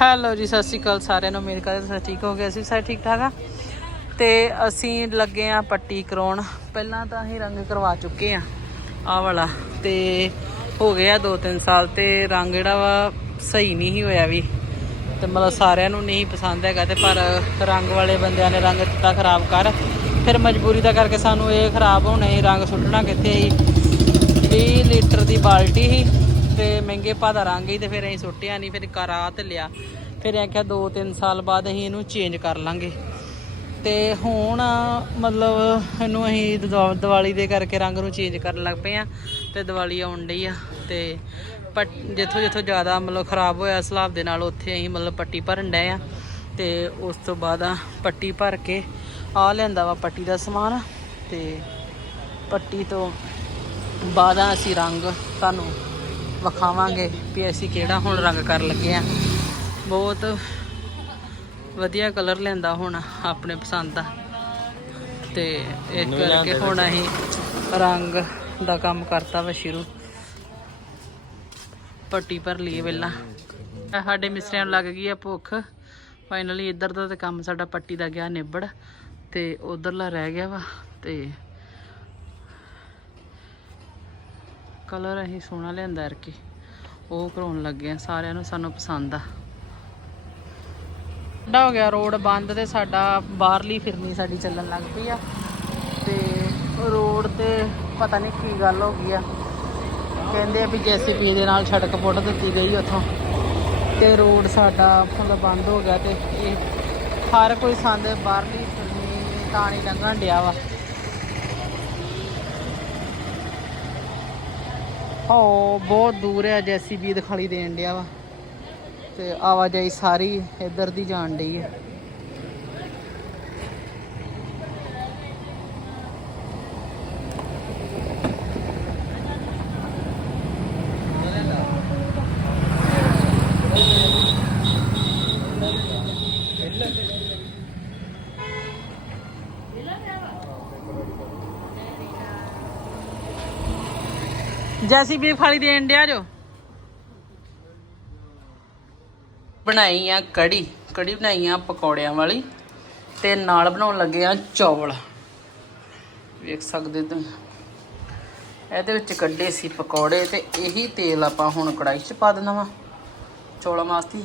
Hello ਜੀ, ਸਤਿ ਸ਼੍ਰੀ ਅਕਾਲ ਸਾਰਿਆਂ ਨੂੰ, ਉਮੀਦ ਕਰਦੇ ਤੁਸੀਂ ਠੀਕ ਹੋਗੇ ਅਸੀਂ ਸਾਰੇ ਠੀਕ ਠਾਕ ਆ। ਤੇ ਅਸੀਂ ਲੱਗੇ ਆ ਪੱਟੀ ਕਰਾਉਣ, ਪਹਿਲਾਂ ਤਾਂ ਅਸੀਂ ਰੰਗ ਕਰਵਾ ਚੁੱਕੇ ਆ ਆਹ ਵਾਲਾ, ਤੇ ਹੋ ਗਿਆ 2-3 ਸਾਲ, ਤੇ ਰੰਗ ਜਿਹੜਾ ਵਾ ਸਹੀ ਨਹੀਂ ਸੀ ਹੋਇਆ ਵੀ। ਤੇ ਮਤਲਬ ਸਾਰਿਆਂ ਨੂੰ ਨਹੀਂ ਪਸੰਦ ਹੈਗਾ, ਤੇ ਪਰ ਰੰਗ ਵਾਲੇ ਬੰਦਿਆਂ ਨੇ ਰੰਗ ਦਿੱਤਾ ਖਰਾਬ ਕਰ। ਫਿਰ ਮਜਬੂਰੀ ਦਾ ਕਰਕੇ ਸਾਨੂੰ ਇਹ ਖਰਾਬ ਹੋਣਾ ਹੀ ਰੰਗ ਸੁੱਟਣਾ ਕਿੱਥੇ ਸੀ? 20 ਲੀਟਰ ਦੀ ਬਾਲਟੀ ਸੀ। ਤੇ ਮਹਿੰਗੇ ਭਾਅ ਦਾ ਰੰਗ ਹੀ ਤੇ ਫਿਰ ਅਸੀਂ ਸੁੱਟਿਆ ਨਹੀਂ, ਫਿਰ ਕਰਾ ਤੇ ਲਿਆ। ਫਿਰ ਇਹ ਆਖਿਆ 2-3 ਸਾਲ ਬਾਅਦ ਅਸੀਂ ਇਹਨੂੰ ਚੇਂਜ ਕਰ ਲਾਂਗੇ। ਤੇ ਹੁਣ ਮਤਲਬ ਇਹਨੂੰ ਅਸੀਂ ਦਿਵਾ- ਦੀਵਾਲੀ ਦੇ ਕਰਕੇ ਰੰਗ ਨੂੰ ਚੇਂਜ ਕਰਨ ਲੱਗ ਪਏ ਆ ਤੇ ਦੀਵਾਲੀ ਆਉਣ ਡਈ ਆ ਤੇ ਪਟ ਜਿੱਥੋਂ ਜਿੱਥੋਂ ਜ਼ਿਆਦਾ ਮਤਲਬ ਖਰਾਬ ਹੋਇਆ ਸਲਾਬ ਦੇ ਨਾਲ ਉੱਥੇ ਅਸੀਂ ਮਤਲਬ ਪੱਟੀ ਭਰਨ ਡਏ ਆ ਤੇ ਉਸ ਤੋਂ ਬਾਅਦ ਆ ਪੱਟੀ ਭਰ ਕੇ ਆ ਲੈਂਦਾ ਵਾ ਪੱਟੀ ਦਾ ਸਮਾਨ ਤੇ ਪੱਟੀ ਤੋਂ ਬਾਅਦ ਅਸੀਂ ਰੰਗ ਤੁਹਾਨੂੰ ਵਿਖਾਵਾਂਗੇ ਵੀ ਅਸੀਂ ਕਿਹੜਾ ਹੁਣ ਰੰਗ ਕਰਨ ਲੱਗੇ ਆ। ਬਹੁਤ ਵਧੀਆ ਕਲਰ ਲੈਂਦਾ ਹੁਣ ਆਪਣੇ ਪਸੰਦ ਦਾ ਤੇ ਇਸ ਕਰਕੇ ਹੁਣ ਅਸੀਂ ਰੰਗ ਦਾ ਕੰਮ ਕਰਤਾ ਵਾ ਸ਼ੁਰੂ। ਪੱਟੀ ਭਰ ਲਈ ਪਹਿਲਾਂ। ਇਹ ਸਾਡੇ ਮਿਸਤਰੀਆਂ ਨੂੰ ਲੱਗ ਗਈ ਆ ਭੁੱਖ। ਫਾਈਨਲੀ ਇੱਧਰ ਦਾ ਤੇ ਕੰਮ ਸਾਡਾ ਪੱਟੀ ਦਾ ਗਿਆ ਨਿਬੜ। ਤੇ ਉਧਰਲਾ ਰਹਿ ਗਿਆ ਵਾ। ਤੇ ਕਲਰ ਅਸੀਂ ਸੋਹਣਾ ਲਿਆਂਦਾ ਅਰਕੀ। ਉਹ ਕਰਾਉਣ ਲੱਗੇ ਆ, ਸਾਰਿਆਂ ਨੂੰ ਸਾਨੂੰ ਪਸੰਦ ਆ। ਸਾਡਾ ਹੋ ਗਿਆ ਰੋਡ ਬੰਦ ਤੇ ਸਾਡਾ ਬਾਹਰਲੀ ਫਿਰਨੀ ਸਾਡੀ ਚੱਲਣ ਲੱਗ ਪਈ ਆ। ਤੇ ਰੋਡ ਤੇ ਪਤਾ ਨਹੀਂ ਕੀ ਗੱਲ ਹੋ ਗਈ ਆ। ਕਹਿੰਦੇ ਆ ਵੀ ਜੈਸੀਪੀ ਦੇ ਨਾਲ ਸੜਕ ਪੁੱਟ ਦਿੱਤੀ ਗਈ ਉੱਥੋਂ। ਤੇ ਰੋਡ ਸਾਡਾ ਮਤਲਬ ਬੰਦ ਹੋ ਗਿਆ ਤੇ ਇਹ ਹਰ ਕੋਈ ਸੰਦ ਬਾਹਰਲੀ ਫਿਰਨੀ ਤਾਂ ਨਹੀਂ ਲੰਘਣ ਡਿਆ ਵਾ। ਹੋ ਬਹੁਤ ਦੂਰ ਹੈ ਜੈਸੀਬੀ ਦਿਖਾਈ ਦੇਣ ਡਿਆ ਵਾ। ਤੇ ਆਵਾਜਾਈ ਸਾਰੀ ਇੱਧਰ ਦੀ ਜਾਣ ਡਈ ਹੈ। ਜੈਸੀਬੀ ਦਿਖਾਈ ਦੇਣ ਡਿਆ ਜੋ? ਬਣਾਈ ਆ ਕੜੀ ਕੜੀ ਬਣਾਈ ਆ ਪਕੌੜਿਆਂ ਵਾਲੀ ਤੇ ਨਾਲ ਬਣਾਉਣ ਲੱਗੇ ਆ ਚੌਲ। ਵੇਖ ਸਕਦੇ ਤੁਸੀਂ। ਇਹਦੇ ਵਿੱਚ ਕੱਢੇ ਸੀ ਪਕੌੜੇ ਤੇ ਇਹੀ ਤੇਲ ਆਪਾਂ ਹੁਣ ਕੜਾਈ 'ਚ ਪਾ ਦੇਣਾ ਵਾ, ਚੌਲਾਂ ਵਾਸਤੇ।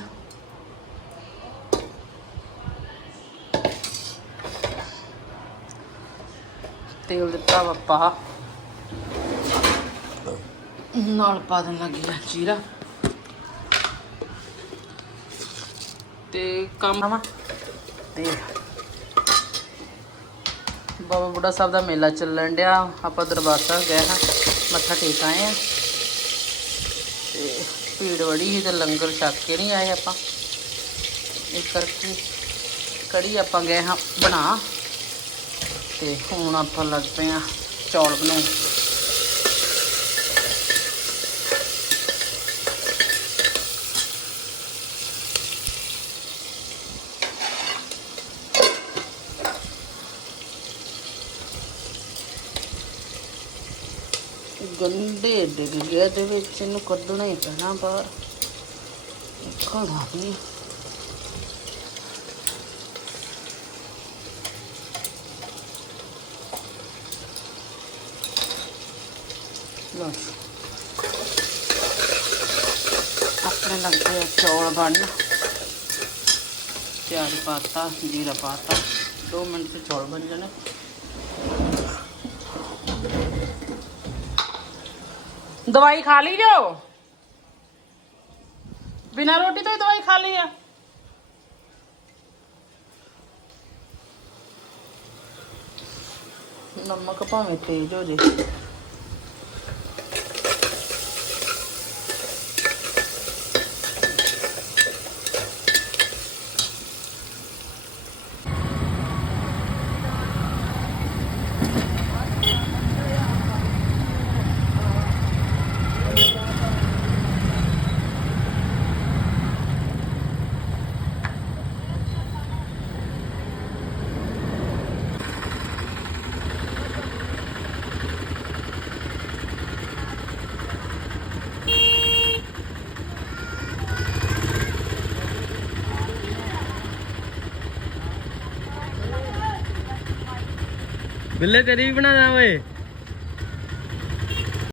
ਤੇਲ ਦਿੱਤਾ ਵਾ ਪਾ। ਨਾਲ ਪਾ ਦੇਣ ਲੱਗੀ ਆ ਜੀਰਾ। ਤੇ ਕੰਮ ਆਵਾ ਤੇ ਬਾਬਾ ਬੁੱਢਾ ਸਾਹਿਬ ਦਾ ਮੇਲਾ ਚੱਲਣ ਡਿਆ। ਆਪਾਂ ਦਰਬਾਰ ਸਾਹਿਬ ਗਏ ਹਾਂ। ਮੱਥਾ ਟੇਕ ਆਏ ਆ ਤੇ ਭੀੜ ਬੜੀ ਸੀ ਤੇ ਲੰਗਰ ਛਕ ਕੇ ਨਹੀਂ ਆਏ ਆਪਾਂ। ਇਸ ਕਰਕੇ ਕੜੀ ਆਪਾਂ ਗਏ ਹਾਂ ਬਣਾ। ਤੇ ਹੁਣ ਆਪਾਂ ਲੱਗ ਪਏ ਆ ਚੌਲ ਬਣਾਉਣ। ਗੰਡੇ ਡਿੱਗ ਗਏ ਦੇ ਵਿੱਚ ਇਹਨੂੰ ਕੱਢਣਾ ਹੀ ਪੈਣਾ ਬਾਹਰ। ਨਿਕਲਦਾ ਨਹੀਂ ਬਸ। ਆਪਣੇ ਲੱਗੇ ਚੌਲ ਬਣਨ ਪਿਆਜ਼ ਪਾਤਾ, ਜੀਰਾ ਪਾਤਾ। 2 ਮਿੰਟ ਚ ਚੌਲ ਬਣ ਜਾਣੇ। ਦਵਾਈ ਖਾ ਲਈ ਜੋ? ਬਿਨਾਂ ਰੋਟੀ ਤੋਂ ਹੀ ਦਵਾਈ ਖਾ ਲਈ ਆ। ਨਮਕ ਭਾਵੇਂ ਤੇਜ਼ ਹੋ ਜੇ। ਬਿੱਲੇ ਤੇਰੀ ਵੀ ਬਣਾ ਦਾਂ ਓਏ।